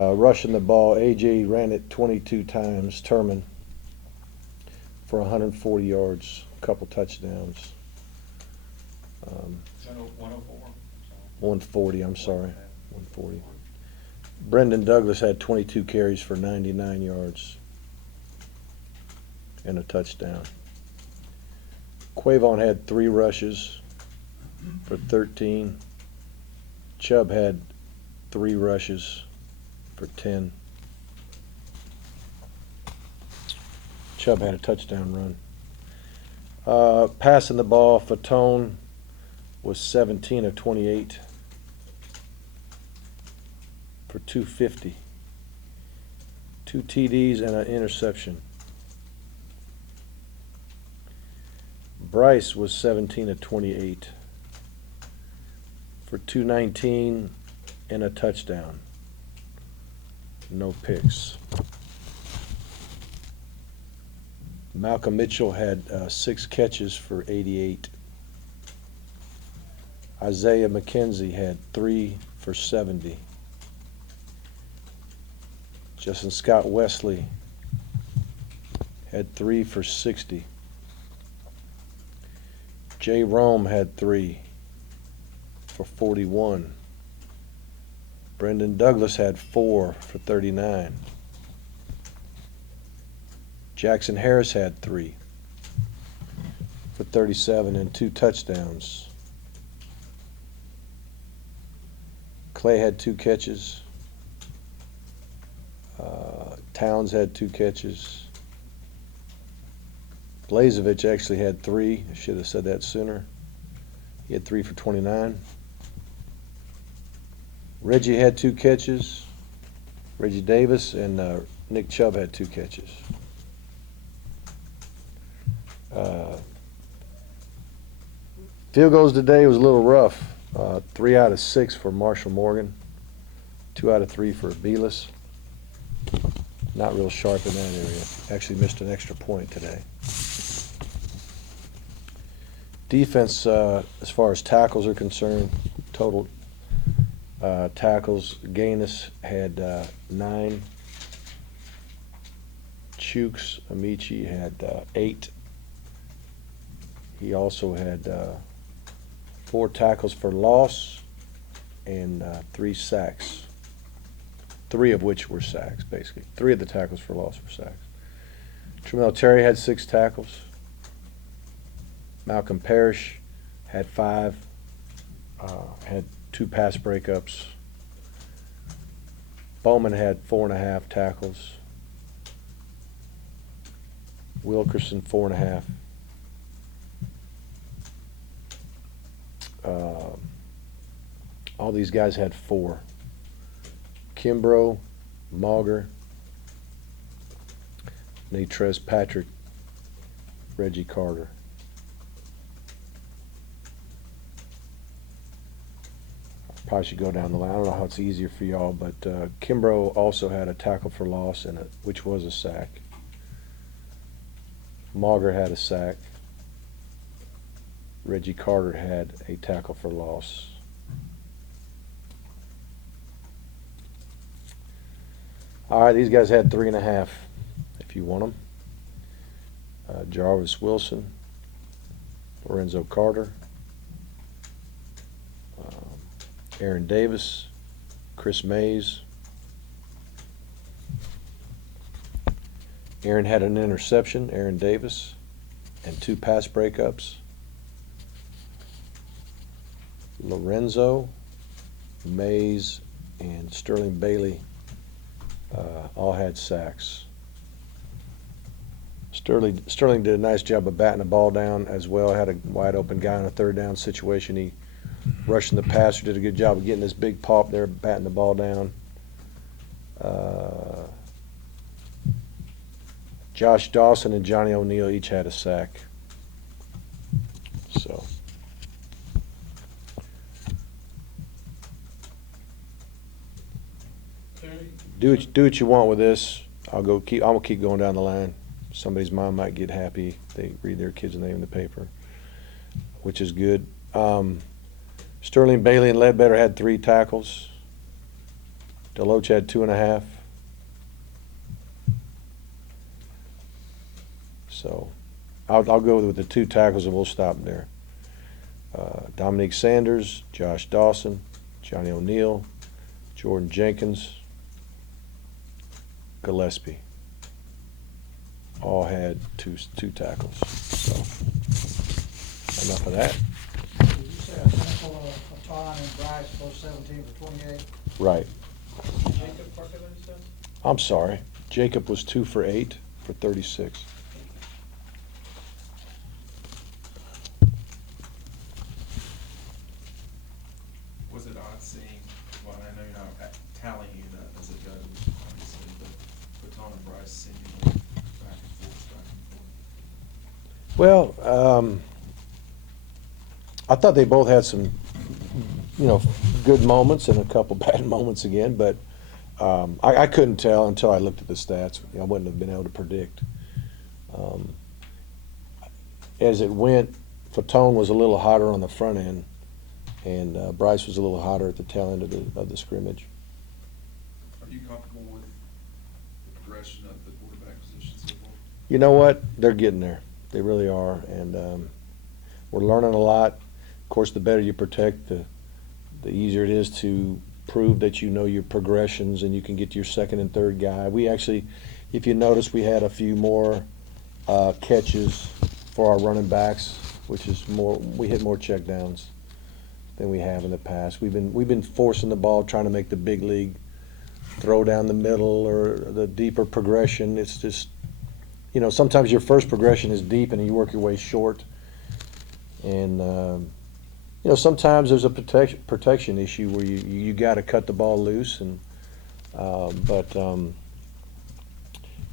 Rushing the ball, AJ ran it 22 times, Turman, for 140 yards, a couple touchdowns. 104. 140, I'm sorry. 140. Brendan Douglas had 22 carries for 99 yards and a touchdown. Quavon had 3 rushes for 13. Chubb had 3 rushes for 10. Chubb had a touchdown run. Passing the ball, Fatone was 17 of 28 for 250. 2 TDs and an interception. Bryce was 17 of 28 for 219 and a touchdown. No picks. Malcolm Mitchell had 6 catches for 88. Isaiah McKenzie had 3 for 70. Justin Scott Wesley had 3 for 60. Jay Rome had 3 for 41. Brendan Douglas had 4 for 39. Jackson Harris had 3 for 37 and 2 touchdowns. Clay had 2 catches. Towns had 2 catches. Blazevich actually had 3. I should have said that sooner. He had 3 for 29. Reggie had 2 catches. Reggie Davis and Nick Chubb had 2 catches. Field goals today was a little rough. 3 out of 6 for Marshall Morgan. 2 out of 3 for Belis. Not real sharp in that area. Actually missed an extra point today. Defense, as far as tackles are concerned, total tackles, Gaines had 9. Chooks Amici had 8. He also had 4 tackles for loss and 3 sacks. 3 of which were sacks, basically. 3 of the tackles for loss were sacks. Tramel Terry had 6 tackles. Malcolm Parrish had 5. Had 2 pass breakups. Bowman had 4.5 tackles. Wilkerson 4.5. All these guys had 4. Kimbrough, Mauger, Natrez Patrick, Reggie Carter. Probably should go down the line. I don't know how it's easier for y'all, but Kimbrough also had a tackle for loss, which was a sack. Mauger had a sack. Reggie Carter had a tackle for loss. All right, these guys had 3.5 if you want them. Jarvis Wilson, Lorenzo Carter, Aaron Davis, Chris Mays. Aaron had an interception, Aaron Davis, and 2 pass breakups. Lorenzo, Mays, and Sterling Bailey all had sacks. Sterling did a nice job of batting the ball down as well. Had a wide open guy in a 3rd down situation. He rushing the passer, did a good job of getting this big pop there, batting the ball down. Josh Dawson and Johnny O'Neal each had a sack. So do what you want with this. I'm gonna keep going down the line. Somebody's mom might get happy. They read their kid's name in the paper, which is good. Sterling Bailey and Ledbetter had 3 tackles. Deloach had 2.5. So I'll go with the 2 tackles and we'll stop there. Dominique Sanders, Josh Dawson, Johnny O'Neal, Jordan Jenkins, Gillespie. All had two tackles. So enough of that. Did you say a tackle of Ton and Bryce, both 17 for 28? Right. Jacob Parker, you said? I'm sorry. Jacob was 2 for 8 for 36. Was it odd seeing, well, I know you're not tallying it up as it goes, obviously, but Baton and Bryce seemingly back and forth, back and forth? Well, I thought they both had some, good moments and a couple bad moments again, but I couldn't tell until I looked at the stats. I wouldn't have been able to predict. As it went, Fatone was a little hotter on the front end, and Bryce was a little hotter at the tail end of the scrimmage. Are you comfortable with the progression of the quarterback position so far? You know what? They're getting there. They really are, and we're learning a lot. Of course, the better you protect, the easier it is to prove that you know your progressions and you can get to your second and third guy. We actually, if you notice, we had a few more catches for our running backs, which is more. We hit more checkdowns than we have in the past. We've been forcing the ball, trying to make the big league throw down the middle or the deeper progression. It's just, sometimes your first progression is deep and you work your way short. And sometimes there's a protection issue where you got to cut the ball loose. And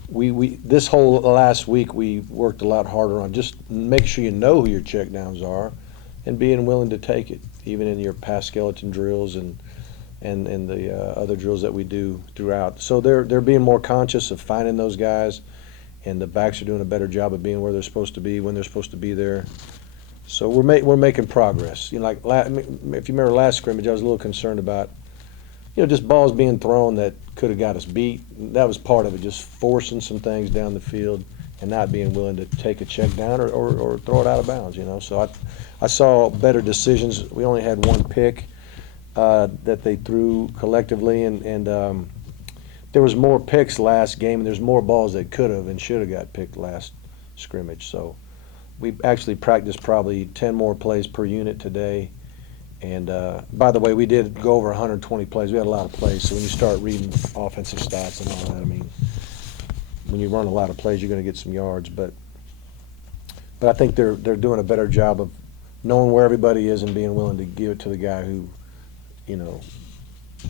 we this whole last week we worked a lot harder on just making sure you know who your checkdowns are, and being willing to take it, even in your pass skeleton drills and the other drills that we do throughout. So they're being more conscious of finding those guys, and the backs are doing a better job of being where they're supposed to be when they're supposed to be there. So we're making progress. Like if you remember last scrimmage, I was a little concerned about just balls being thrown that could have got us beat. That was part of it, just forcing some things down the field and not being willing to take a check down or throw it out of bounds. So I saw better decisions. We only had 1 pick that they threw collectively, and there was more picks last game, and there's more balls that could have and should have got picked last scrimmage. So we actually practiced probably 10 more plays per unit today. And by the way, we did go over 120 plays. We had a lot of plays. So when you start reading offensive stats and all that, when you run a lot of plays, you're going to get some yards. But I think they're doing a better job of knowing where everybody is and being willing to give it to the guy who,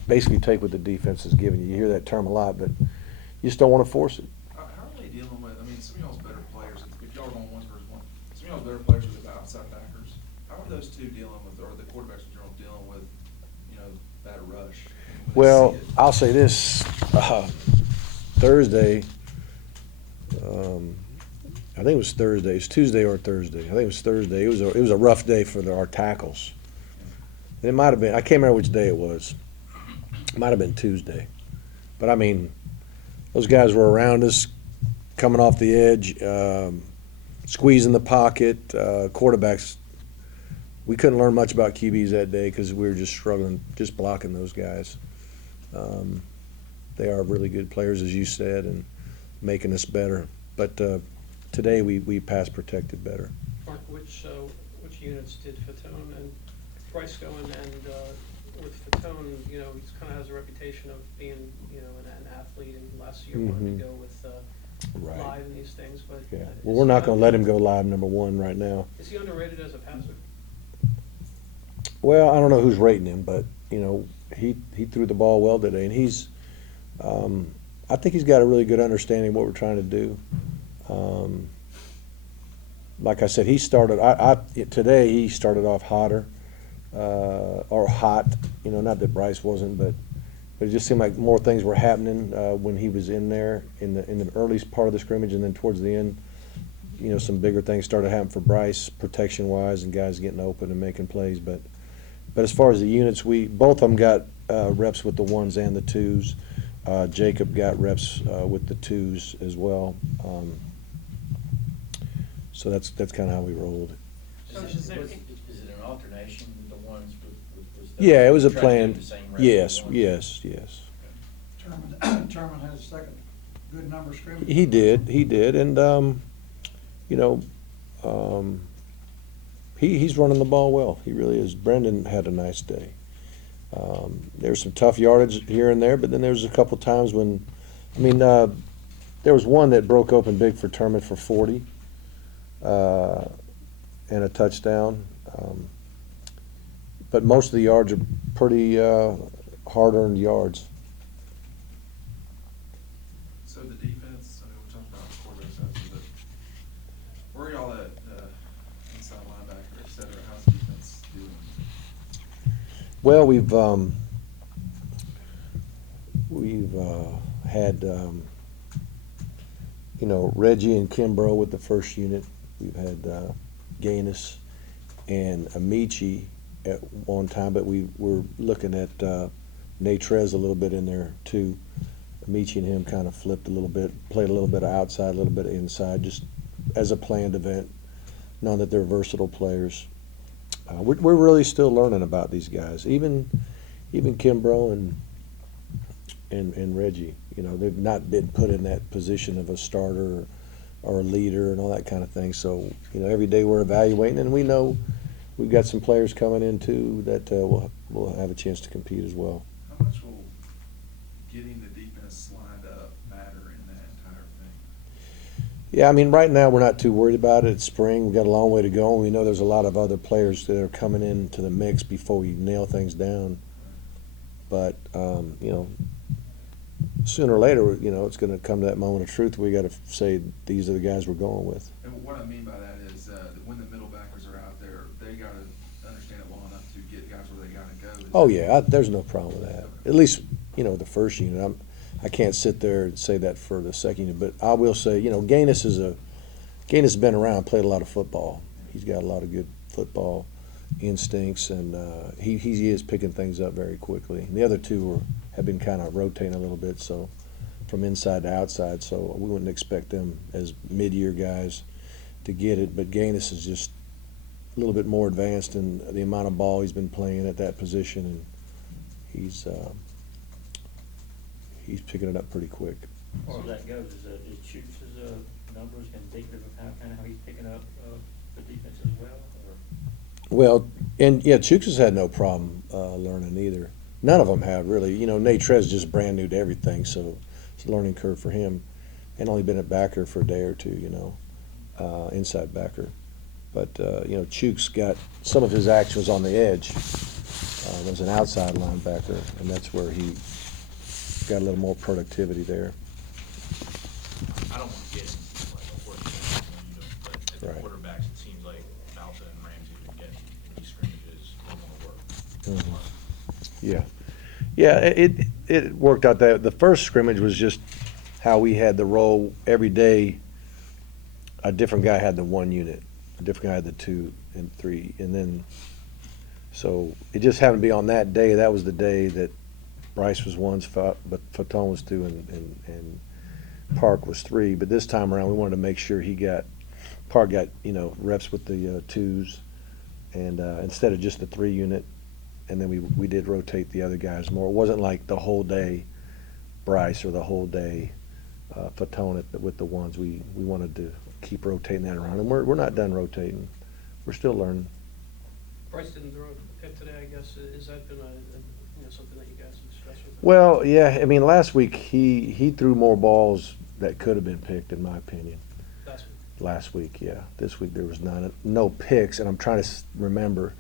basically take what the defense is giving you. You hear that term a lot, but you just don't want to force it. How are they dealing with, some of y'all's better players, if y'all are going 1-versus-1, some of y'all's better players are the outside backers. How are those two dealing with, or the quarterbacks in general dealing with, that rush? Well, I'll say this, Thursday, I think it was Thursday. It's Tuesday or Thursday. I think it was Thursday. It was a rough day for our tackles. And it might have been, I can't remember which day it was. It might have been Tuesday. But those guys were around us, coming off the edge, squeezing the pocket. Quarterbacks, we couldn't learn much about QBs that day because we were just struggling, just blocking those guys. They are really good players, as you said, and making us better. But today we pass protected better. Mark, which units did Fatone and Bryce go in? And with Fatone, he kind of has a reputation of being, an athlete, and last year wanted to go with Right. live and these things. But Yeah. Well, we're not going to let him go live number 1 right now. Is he underrated as a passer? Well, I don't know who's rating him, but he threw the ball well today, and he's I think he's got a really good understanding of what we're trying to do. Like I said, he started today. He started off hotter or hot. Not that Bryce wasn't, but it just seemed like more things were happening when he was in there in the early part of the scrimmage, and then towards the end, some bigger things started happening for Bryce, protection wise, and guys getting open and making plays. But as far as the units, both of them got reps with the ones and the twos. Jacob got reps with the twos as well. So that's kind of how we rolled. So Is is it there- is it an alternation, the ones with the? Yeah, it was a trying to do plan. the same route Yes, as ones? yes. Terman had a second good number scrimmage. He did, and he's running the ball well. He really is. Brendan had a nice day. There's some tough yardage here and there, but then there's a couple times when, there was one that broke open big for Terman for 40, and a touchdown. But most of the yards are pretty hard-earned yards. So the defense, I mean, we talked about quarterback stats, but where are y'all at, inside linebacker, et cetera, how's the defense doing? Well, we've had, Reggie and Kimbrough with the first unit. We've had Gaines and Amici at one time, but we were looking at Natrez a little bit in there too. Amici and him kind of flipped a little bit, played a little bit of outside, a little bit of inside, just as a planned event, knowing that they're versatile players. We're really still learning about these guys. Even Kimbrough and Reggie, they've not been put in that position of a starter or a leader and all that kind of thing. So, every day we're evaluating, and we know we've got some players coming in too that will have a chance to compete as well. How much will getting the defense lined up matter in that entire thing? Yeah, right now we're not too worried about it. It's spring. We've got a long way to go, and we know there's a lot of other players that are coming into the mix before we nail things down. But, sooner or later, it's going to come to that moment of truth. We got to say these are the guys we're going with. And what I mean by that is, that when the middle backers are out there, they gotta understand it well enough to get guys where they gotta go. Is Oh that- yeah, there's no problem with that. At least the first unit. I can't sit there and say that for the second unit, but I will say Gaines has been around, played a lot of football. He's got a lot of good football instincts, and he is picking things up very quickly. And the other two have been kind of rotating a little bit, so from inside to outside. So we wouldn't expect them as mid-year guys to get it, but Gaines is just a little bit more advanced in the amount of ball he's been playing at that position, and he's picking it up pretty quick. As far as that goes, is Chuks' numbers indicative of how he's picking up the defense as well, or? Well, and yeah, Chooks has had no problem learning either. None of them have really. Nate Trez just brand new to everything, so it's a learning curve for him, and only been at backer for a day or two. Inside backer. But Chooks got some of his action was on the edge. Was an outside linebacker, and that's where he got a little more productivity there. I don't want to get into like a horse, but at the Right. quarterbacks, it seems like Malta and Ramsey have been getting in these scrimmages a little more work. Yeah, it worked out that the first scrimmage was just how we had the role every day. A different guy had the one unit, a different guy had the 2 and 3, and then so it just happened to be on that day. That was the day that Bryce was 1, but Fatone was 2, and Park was 3. But this time around, we wanted to make sure Park got reps with the 2s, and instead of just the 3 unit. And then we did rotate the other guys more. It wasn't like the whole day Bryce or the whole day Fatone with the ones. We wanted to keep rotating that around, and we're not done rotating. We're still learning. Bryce didn't throw a pick today, I guess. Has that been something that you guys have stressed with him? Well, yeah. Last week he threw more balls that could have been picked, in my opinion. Last week, yeah. This week there was no picks, and I'm trying to remember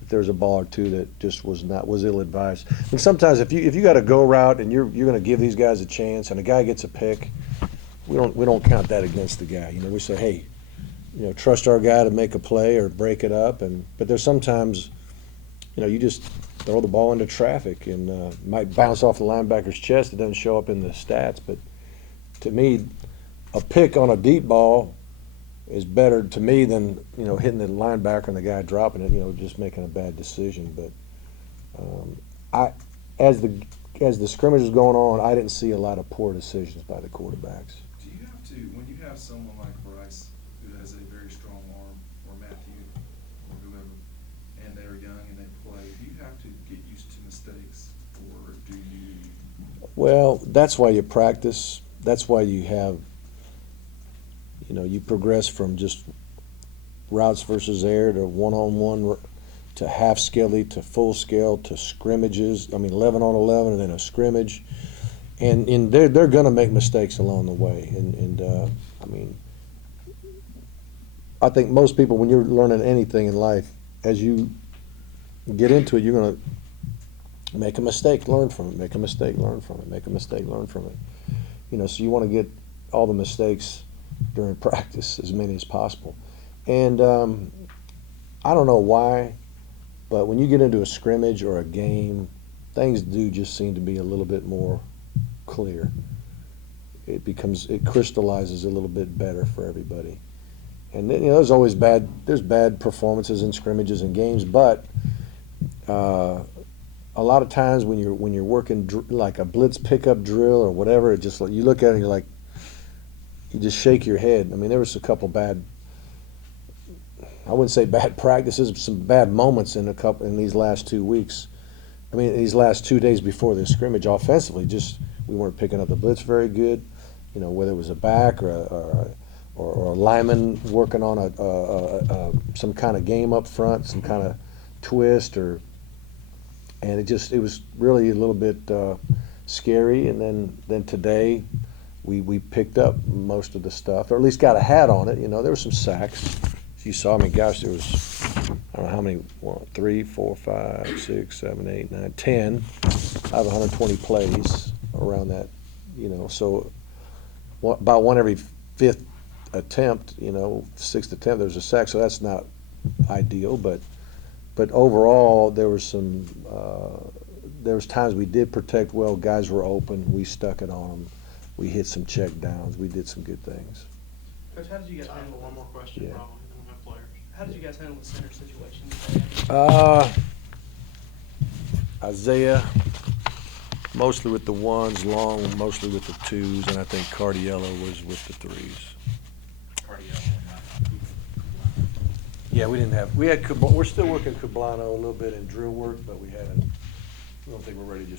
if there was a ball or two that just was ill-advised. And sometimes if you got a go route and you're going to give these guys a chance, and a guy gets a pick, we don't count that against the guy. We say, hey, trust our guy to make a play or break it up. But there's sometimes, you just throw the ball into traffic and might bounce off the linebacker's chest. It doesn't show up in the stats, but to me, a pick on a deep ball is better to me than hitting the linebacker and the guy dropping it, just making a bad decision. But as the scrimmage was going on, I didn't see a lot of poor decisions by the quarterbacks. Do you have to, when you have someone like Bryce, who has a very strong arm, or Matthew, or whoever, and they're young and they play, do you have to get used to mistakes, or do you? Well, that's why you practice. That's why you have, you progress from just routes versus air to one-on-one to half skelly to full scale to scrimmages. 11 on 11 and then a scrimmage. And they're going to make mistakes along the way. I think most people, when you're learning anything in life, as you get into it, you're going to make a mistake, learn from it, make a mistake, learn from it, make a mistake, learn from it. So you want to get all the mistakes during practice, as many as possible. And I don't know why, but when you get into a scrimmage or a game, things do just seem to be a little bit more clear. It crystallizes a little bit better for everybody. And then, there's always bad performances in scrimmages and games, but a lot of times when you're working like a blitz pickup drill or whatever, it just, you look at it and you're like, you just shake your head. There was a couple bad, I wouldn't say bad practices, but some bad moments in these last 2 weeks. These last 2 days before the scrimmage, offensively, just we weren't picking up the blitz very good. Whether it was a back or a lineman working on some kind of game up front, some kind of twist, and it was really a little bit scary. And then today, we picked up most of the stuff, or at least got a hat on it. There were some sacks. As you saw, gosh, there was, I don't know how many, 3, 4, 5, 6, 7, 8, 9, 10 out of 120 plays around that, so about one every fifth attempt, sixth attempt, there's a sack, so that's not ideal, but overall, there was times we did protect well, guys were open, we stuck it on them, we hit some check downs, we did some good things. Coach, how did you guys Time for handle one more question, Yeah. probably, then we'll have players. How did you guys handle the center situation today? Isaiah, mostly with the ones, Long mostly with the twos, and I think Cardiello was with the threes. Cardiello and Yeah, we're still working Cablano a little bit in drill work, but we don't think we're ready to just